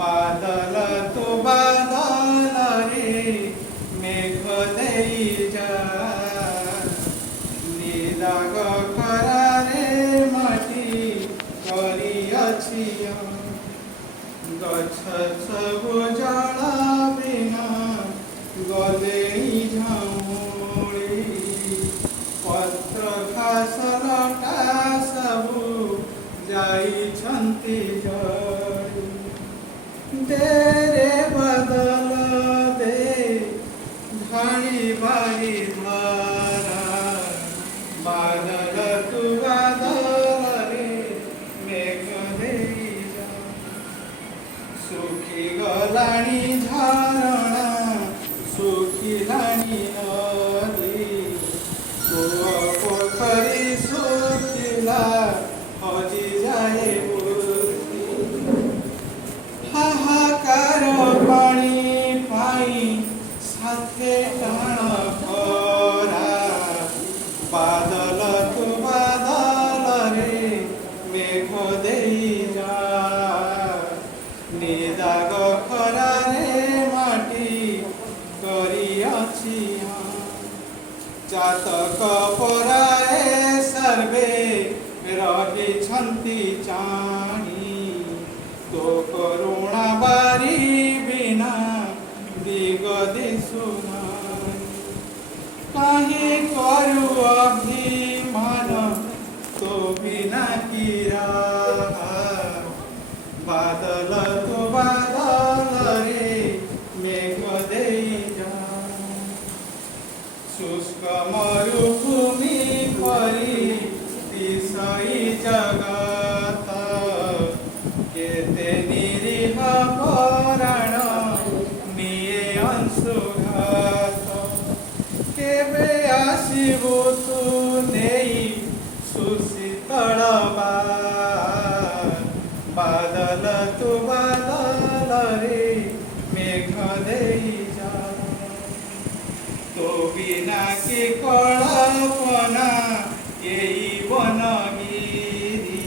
बादल तू बादल रे मेघ देई जा निदाग खरा रे माटी करिअछि गछ सबु जल बिना गले झाउली पत्र घास लटा सबु जाइछन्ति जड़ी दे रे बदल दे धाणी बारी धारा बादल तू बादल रे मेघ देई जा सुखी गलाणी झरणा सुखिलाणी नदी कूଅ पोखरी सुखिला हଜି जाए हाहाकार पानी पाई साथे टाण खरा बादल तू बादल रे मेघ देई जा निदाग खरा रे माटी करिअछि जातक पराए सर्वे रहिछन्ति चाणी तो करुणा बारी बिना दिग दिशुनाई काहे करू अभिमान तो बिना किरा बादल तो बादल रे मेघ देई जा शुष्क मरुभूमि परी दिशई जगत केते निरीह पराण निये अंशुघात केबे आसिबु तू नेई सुशीतल बादल तू बादल रे मेघ देई जा तो बिना की कल्पना यही वनगिरी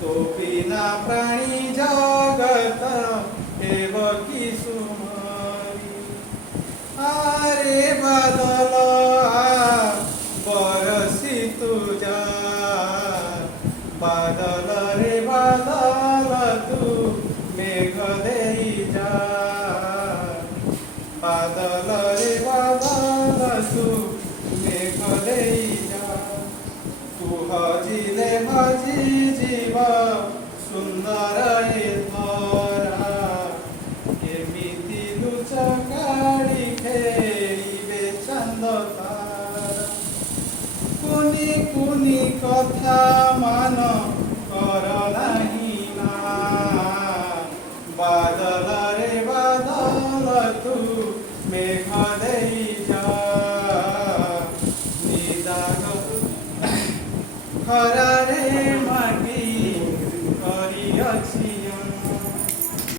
तो बिना प्राणी जगत एव की सुमारी आरे बादल बरसी तू जा बादल रे बादल तू मेघ देई जा बादल रे बादल तू मेघ देई जा तू हजिले हजि जीव सुंदर ए धरा केमिति लुचकाड़ी खेलिबे चंद तारा कुनी कुनी कथा मान कर नाही ना बादल रे बादल तू मेघ देई जा निदाग खरा